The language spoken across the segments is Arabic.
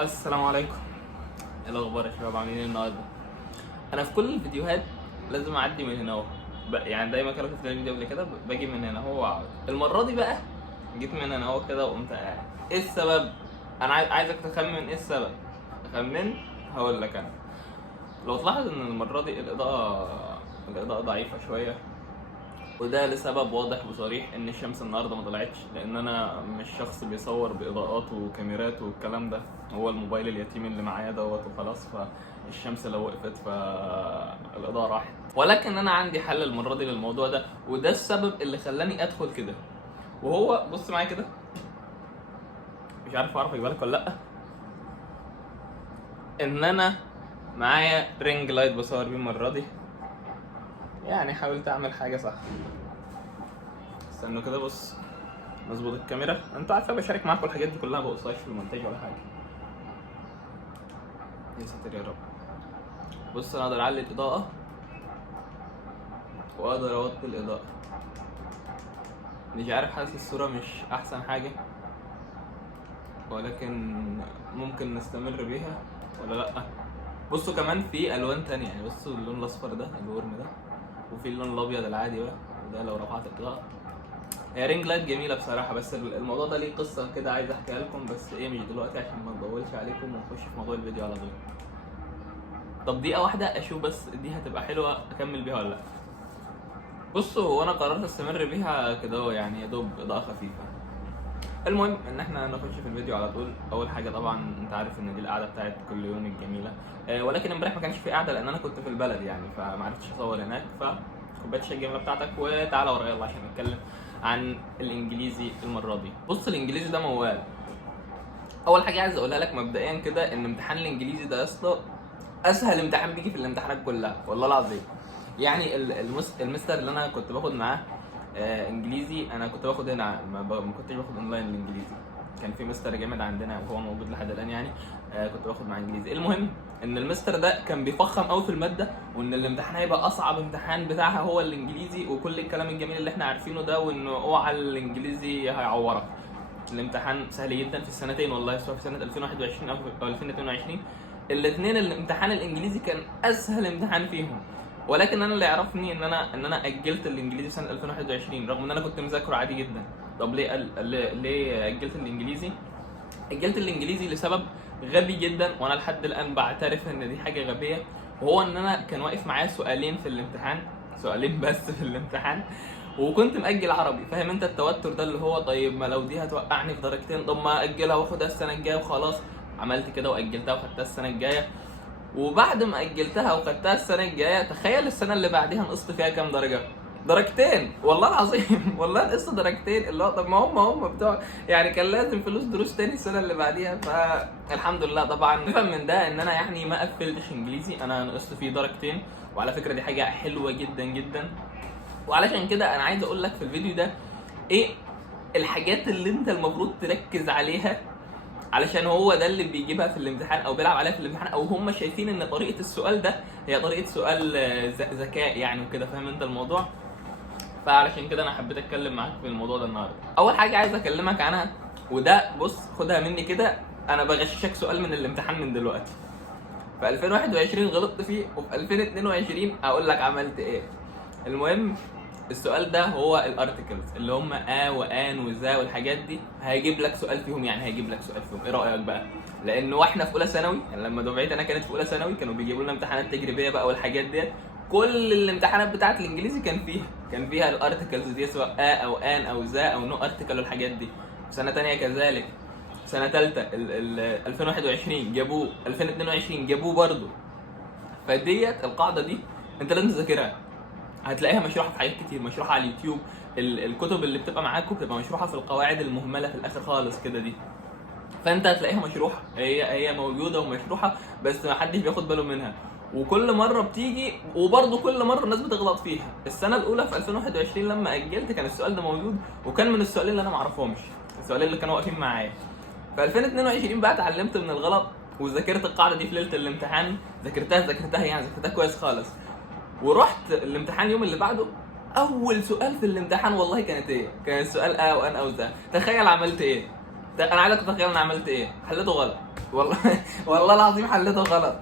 السلام عليكم. ايه الاخبار يا شباب؟ عاملين ايه النهارده؟ انا في كل الفيديوهات لازم اعدي من هنا اهو. يعني دايما كانوا في الفيديو قبل كده باجي من هنا اهو واقعد. المره دي بقى جيت من هنا اهو كده وقمت قاعد. ايه السبب؟ انا عايزك تخمن ايه السبب. خمن. هقول لك انا. لو تلاحظ ان المره دي الاضاءه ضعيفه شويه، وده لسبب واضح وصريح ان الشمس النهارده ما طلعتش، لان انا مش شخص بيصور باضاءات وكاميرات والكلام ده. هو الموبايل اليتيم اللي معايا دوت وخلاص. فالشمس لو وقفت فالاضاءه راحت. ولكن انا عندي حل المره دي للموضوع ده، وده السبب اللي خلاني ادخل كده. وهو بص معايا كده، مش عارف اعرف اجيبها لك ولا لا. ان انا معايا رينج لايت بصور بيه المره دي. يعني حاولت اعمل حاجه صح. استنوا كده، بص نظبط الكاميرا. انتوا عارفين بشارك معاكم الحاجات دي كلها، ما بقصهاش في المونتاج ولا حاجه. يا ساتر يا رب. بص انا اقدر اعلي الاضاءه واقدر اوطي الاضاءه. مش عارف، حاسس الصوره مش احسن حاجه، ولكن ممكن نستمر بيها ولا لا. بصوا كمان في الوان تانية، يعني بصوا اللون الاصفر ده الورم ده، وفي اللون الابيض العادي بقى، وده لو رفعت الاضاءه. هي رينج لايت جميله بصراحه، بس الموضوع ده ليه قصه كده عايز احكيها لكم، بس ايه مش دلوقتي عشان ما نطولش عليكم ونخش في موضوع الفيديو على طول. طب دقيقه واحده اشوف بس دي هتبقى حلوه اكمل بيها ولا لا. بصوا هو انا قررت استمر بيها كده اهو، يعني يا دوب اضاءه خفيفه. المهم ان احنا نخش في الفيديو على طول. اول حاجه طبعا انت عارف ان دي القعده بتاعت كل يوم الجميله. ولكن امبارح ما كانش في قعده لان انا كنت في البلد يعني، فما عرفتش اصور هناك. كوبايه الشاي الجميله بتاعتك وتعالى ورايا يلا عشان نتكلم عن الانجليزي المره دي. بص الانجليزي ده موال. اول حاجه عايز اقولها لك مبدئيا كده ان امتحان الانجليزي ده يا اسطى اسهل امتحان بيجي في الامتحانات كلها والله العظيم. يعني المستر اللي انا كنت باخد معاه انجليزي، انا كنت باخد هنا، ما كنتش باخد اونلاين الانجليزي. كان في مستر جامد عندنا وهو موجود لحد الان يعني. كنت باخد معاه انجليزي. المهم ان المستر ده كان بيفخم قوي في الماده، وان الامتحان هيبقى اصعب امتحان بتاعها هو الانجليزي، وكل الكلام الجميل اللي احنا عارفينه ده، وانه اوعى الانجليزي هيعورك. الامتحان سهل جدا في السنتين والله، سواء في سنه 2021 او 2022. الاثنين الامتحان الانجليزي كان اسهل امتحان فيهم. ولكن انا اللي يعرفني ان انا اجلت الانجليزي سنه 2021 رغم ان انا كنت مذاكره عادي جدا. طب ليه اجلت الانجليزي؟ اجلت الانجليزي لسبب غبي جدا، وانا لحد الان بعترف ان دي حاجه غبيه. وهو ان انا كان واقف معايا سؤالين في الامتحان، سؤالين بس في الامتحان، وكنت مأجل عربي. فاهم انت التوتر ده اللي هو طيب ما لو دي هتوقعني في درجتين، طب ما اجلها واخدها السنه الجايه وخلاص. عملت كده واجلتها وخدتها السنه الجايه. وبعد ما اجلتها وخدتها السنه الجايه، تخيل السنه اللي بعديها نقصت فيها كام درجه؟ درجتين والله العظيم. والله نقصت درجتين. اللي هو طب ما هم بتوع، يعني كان لازم فلوس دروس تاني السنه اللي بعديها. فالحمد لله طبعا نفهم من ده ان انا يعني ما قفلتش انجليزي، انا نقصت فيه درجتين. وعلى فكره دي حاجه حلوه جدا جدا. وعلشان كده انا عايز اقول لك في الفيديو ده ايه الحاجات اللي انت المفروض تركز عليها، علشان هو ده اللي بيجيبها في الامتحان او بيلعب عليها في الامتحان، او هم شايفين ان طريقه السؤال ده هي طريقه سؤال ذكاء يعني وكده. فاهم انت الموضوع؟ فعلشان كده انا حبيت اتكلم معاك في الموضوع ده النهارده. اول حاجه عايز اكلمك عنها، وده بص خدها مني كده، انا بغششك سؤال من الامتحان من دلوقتي. في 2021 غلطت فيه، وفي 2022 اقول لك عملت ايه. المهم السؤال ده هو الارتكلز اللي هم وان وذا والحاجات دي، هيجيب لك سؤال فيهم. يعني هيجيب لك سؤال فيهم، ايه رايك بقى؟ لان واحنا في اولى ثانوي، يعني لما دفعتي انا كانت في اولى ثانوي، كانوا بيجيبوا لنا امتحانات تجريبيه بقى والحاجات ديت. كل الامتحانات بتاعت الانجليزي كان فيها الارتكلز دي، سواء او ان او ذا او نو ارتكل والحاجات دي. سنه ثانيه كذلك، سنه ثالثه 2021 جابوه، 2022 جابوه برضه. فديت القاعده دي انت لازم تذاكرها. هتلاقيها مشروحه في حاجات كتير، مشروحه على اليوتيوب. الكتب اللي بتبقى معاكم بتبقى مشروحه في القواعد المهمله في الاخر خالص كده دي. فانت هتلاقيها مشروحه، هي موجوده ومشروحه، بس ما حدش بياخد باله منها. وكل مره بتيجي، وبرضه كل مره الناس بتغلط فيها. السنه الاولى في 2021 لما اجلت كان السؤال ده موجود، وكان من السؤالين اللي انا ما اعرفهمش، السؤالين اللي كانوا واقفين معايا. في 2022 بقى اتعلمت من الغلط وذاكرت القاعده دي في ليله الامتحان. ذاكرتها كويس خالص. ورحت الامتحان اليوم اللي بعده، اول سؤال في الامتحان والله كانت ايه؟ كان السؤال وان او ذا. تخيل عملت ايه؟ انا عايزك تتخيل انا عملت ايه. حليته غلط والله. والله العظيم حليته غلط.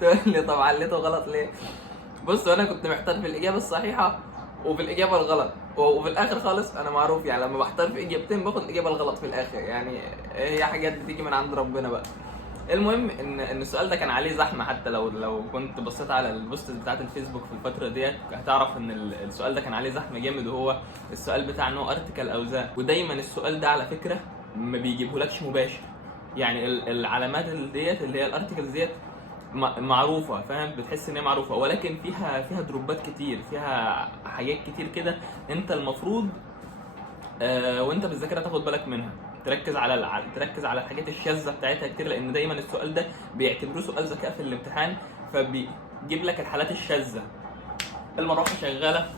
تقول لي طب حليته غلط ليه؟ بص انا كنت محتار في الاجابه الصحيحه وفي الاجابه الغلط، وفي الاخر خالص انا معروف يعني لما بحتار في اجابتين باخد الاجابه الغلط في الاخر، يعني هي حاجات بتيجي من عند ربنا بقى. المهم ان السؤال ده كان عليه زحمه، حتى لو كنت بصيت على البوست بتاعت الفيسبوك في الفتره ديت هتعرف ان السؤال ده كان عليه زحمه جامد، وهو السؤال بتاع نو ارتكل اوزان. ودايما السؤال ده على فكره ما بيجيبهولكش مباشر، يعني العلامات ديت اللي هي الارتكلز ديت معروفه، فاهم؟ بتحس ان هي معروفه، ولكن فيها دروبات كتير، فيها حاجات كتير كده انت المفروض وانت بتذاكرها تاخد بالك منها، تركز على الحاجات الشاذه بتاعتها كتير، لان دايما السؤال ده بيعتبروه سؤال ذكاء في الامتحان، فبيجيب لك الحالات الشاذه. المروحه شغاله،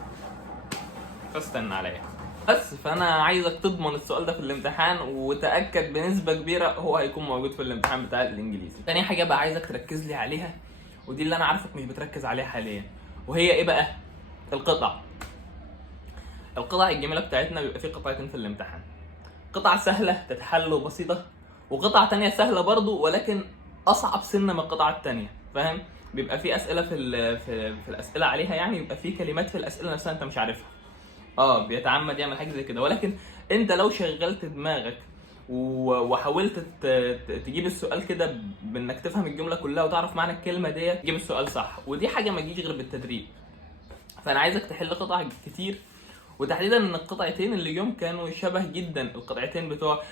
فاستنى عليا بس. فانا عايزك تضمن السؤال ده في الامتحان، وتاكد بنسبه كبيره هو هيكون موجود في الامتحان بتاع الانجليزي. تاني حاجه بقى عايزك تركز لي عليها، ودي اللي انا عارفك مش بتركز عليها حاليا، وهي ايه بقى؟ القطع الجميله بتاعتنا بيبقى فيه قطعتين في الامتحان، قطعه سهله تتحل وبسيطه، وقطعه تانية سهله برضو ولكن اصعب سنه من القطعه التانية، فاهم؟ بيبقى في اسئله في الاسئله عليها، يعني بيبقى في كلمات في الاسئله نفسها انت مش عارفها. بيتعمد يعمل حاجه زي كده، ولكن انت لو شغلت دماغك وحاولت تجيب السؤال كده بانك تفهم الجمله كلها وتعرف معنى الكلمه ديت، تجيب السؤال صح، ودي حاجه ما تجيش غير بالتدريب. فانا عايزك تحل قطع كتير، وتحديدا ان القطعتين اللي جم كانوا شبه جدا القطعتين بتوع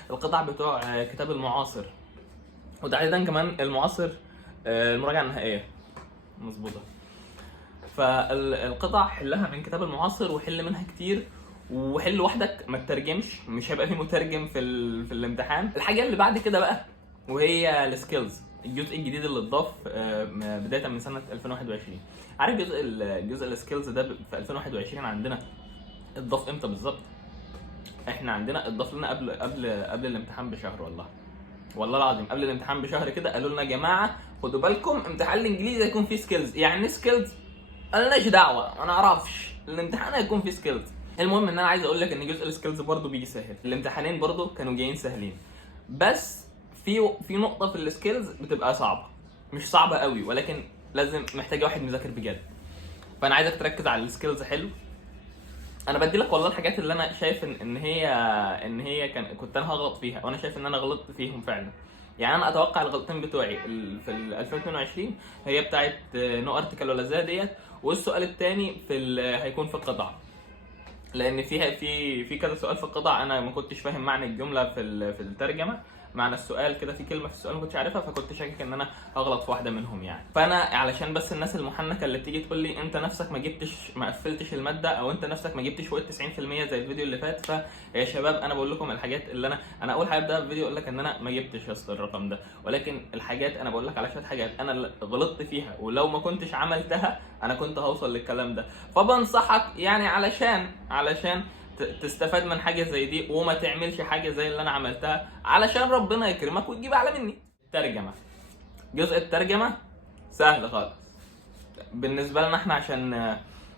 كتاب المعاصر، وتحديدا كمان المعاصر المراجعه النهائيه مظبوطه. فالقطع حلها من كتاب المعاصر وحل منها كتير، وحل لوحدك ما تترجمش، مش هيبقى في مترجم في الامتحان. الحاجه اللي بعد كده بقى وهي السكيلز، الجزء الجديد اللي اتضاف بدايه من سنه 2021. عارف جزء السكيلز ده في 2021 عندنا اتضاف امتى بالظبط؟ احنا عندنا اتضاف لنا قبل الامتحان بشهر، والله العظيم قبل الامتحان بشهر كده قالوا لنا يا جماعه خدوا بالكم امتحان الانجليزي هيكون فيه سكيلز. يعني سكيلز مالناش دعوه، ما نعرفش، الامتحان هيكون فيه سكيلز. المهم ان انا عايز اقول لك ان جزء السكيلز برضو بيجي سهل، الامتحانين برضو كانوا جايين سهلين، بس في نقطه في السكيلز بتبقى صعبه، مش صعبه قوي ولكن لازم محتاجه واحد مذاكر بجد. فانا عايزك تركز على السكيلز حلو. انا بدي لك والله الحاجات اللي انا شايف ان هي كنت انا هغلط فيها، وانا شايف ان انا غلطت فيهم فعلا. يعني انا اتوقع الغلطتين بتوعي في 2022 هي بتاعت نو ارتكل ولا زي ديت، والسؤال الثاني هيكون في القطع، لان في كذا سؤال في القطع انا ما كنتش فاهم معنى الجمله في الترجمه، معنى السؤال كده، في كلمه في السؤال ما كنتش عارفها، فكنت شاكك ان انا هغلط في واحده منهم يعني. فانا علشان بس الناس المحنكه اللي بتيجي تقول لي انت نفسك ما قفلتش الماده، او انت نفسك ما جبتش فوق 90% زي الفيديو اللي فات، فيا شباب انا بقول لكم الحاجات اللي انا اول حاجه ابدا الفيديو اقول لك ان انا ما جبتش اصل الرقم ده، ولكن الحاجات انا بقول لك على شويه حاجات انا غلطت فيها، ولو ما كنتش عملتها انا كنت هوصل للكلام ده. فبنصحك يعني علشان تستفاد من حاجه زي دي، وما تعملش حاجه زي اللي انا عملتها، علشان ربنا يكرمك وتجيب اعلى مني. الترجمه، جزء الترجمه سهل خالص بالنسبه لنا احنا، عشان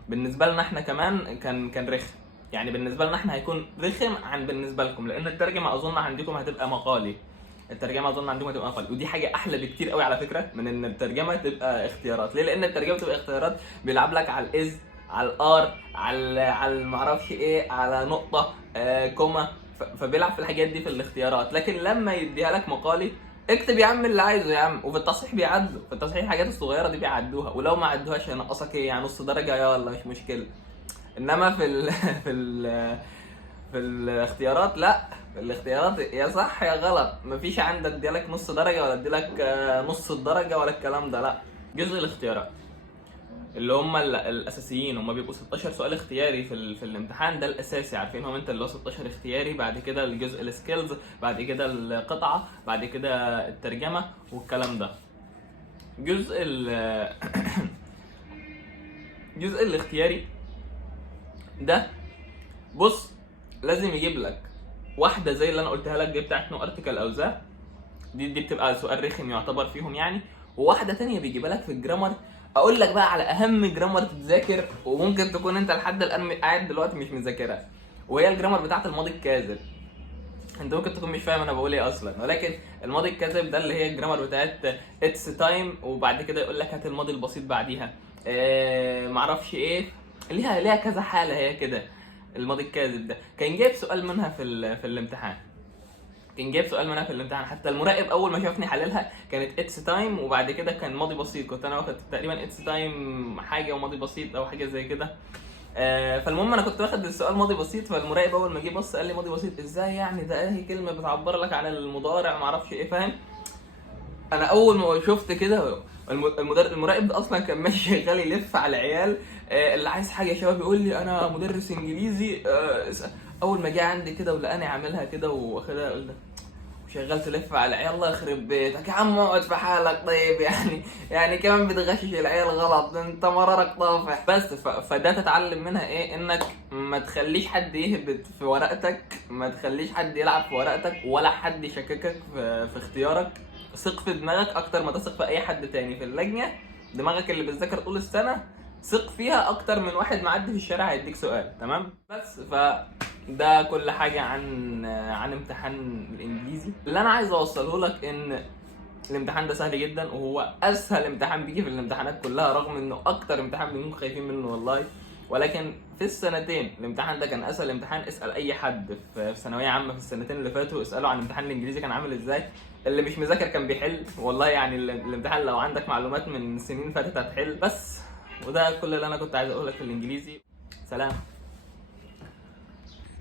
بالنسبه لنا احنا كمان كان رخم، يعني بالنسبه لنا احنا هيكون رخم عن بالنسبه لكم، لان الترجمه اظن عندكم هتبقى مقالي، ودي حاجه احلى بكتير قوي على فكره من ان الترجمه تبقى اختيارات. ليه؟ لان الترجمه تبقى اختيارات بيلعب لك على الاز، على الار، على معرفش ايه، على نقطه كوما، فبيلعب في الحاجات دي في الاختيارات. لكن لما يديها لك مقالي اكتب يا عم اللي عايزه يا عم، وفي التصحيح بيعدوا، في التصحيح الحاجات الصغيره دي بيعدوها، ولو ما عدوهاش هينقصك ايه يعني نص درجه، يلا مش مشكله. انما في الاختيارات لا، في الاختيارات يا صح يا غلط، مفيش عندك اديلك نص درجه ولا اديلك نص الدرجه ولا الكلام ده، لا. جزء الاختيارات اللي هم الاساسيين، هم بيبقوا 16 سؤال اختياري في الامتحان، ده الاساسي عارفينهم انت، اللي هو 16 اختياري، بعد كده الجزء السكيلز، بعد كده القطعه، بعد كده الترجمه والكلام ده. جزء الاختياري ده بص لازم يجيب لك واحده زي اللي انا قلتها لك دي بتاعت نو ارتكل او ذا، دي بتبقى سؤال رخم يعتبر فيهم يعني، وواحده تانية بيجيبها لك في الجرامر. اقول لك بقى على اهم جرامر تتذاكر، وممكن تكون انت لحد الان قاعد دلوقتي مش مذاكرها، وهي الجرامر بتاعت الماضي الكاذب. انت ممكن تكون مش فاهم انا بقول ايه اصلا، ولكن الماضي الكاذب ده اللي هي الجرامر بتاعت اتس تايم، وبعد كده يقول لك هات الماضي البسيط بعديها، معرفش ايه، ليها كذا حاله هي كده. الماضي الكاذب ده كان جايب سؤال منها في الامتحان، حتى المراقب اول ما شافني حللها كانت اتس تايم وبعد كده كان ماضي بسيط، كنت انا واخد تقريبا اتس تايم حاجه وماضي بسيط او حاجه زي كده. فالمهم انا كنت واخد السؤال ماضي بسيط، فالمراقب اول ما جه بص قال لي ماضي بسيط ازاي يعني، ده هي كلمه بتعبر لك عن المضارع ما اعرفش ايه، فاهم. انا اول ما شفت كده المراقب ده اصلا كان ماشي شغال يلف على العيال، اللي عايز حاجه يا شباب يقول لي انا مدرس انجليزي، اول ما جه عندي كده ولقاني عاملها كده واخدها قلت شغال تلف على العيال، الله يخرب بيتك يا عم اقعد في حالك طيب، يعني كمان بتغشش العيال غلط، انت مرارك طافح بس. فده تتعلم منها ايه، انك ما تخليش حد يهبط في ورقتك، ما تخليش حد يلعب في ورقتك، ولا حد يشككك في اختيارك. ثق في دماغك اكتر ما تثق في اي حد تاني في اللجنه. دماغك اللي بتذاكر طول السنه ثق فيها اكتر من واحد معدي في الشارع هيديك سؤال، تمام. بس ده كل حاجه عن امتحان الانجليزي. اللي انا عايز اوصله لك ان الامتحان ده سهل جدا، وهو اسهل امتحان بيجي في الامتحانات كلها، رغم انه اكتر امتحان بنكون خايفين منه والله. ولكن في السنتين الامتحان ده كان اسهل امتحان. اسال اي حد في ثانويه عامه في السنتين اللي فاتوا، اساله عن امتحان الانجليزي كان عامل ازاي. اللي مش مذاكر كان بيحل والله، يعني الامتحان لو عندك معلومات من سنين فاتت هتحل بس. وده كل اللي انا كنت عايز اقوله لك في الانجليزي. سلام.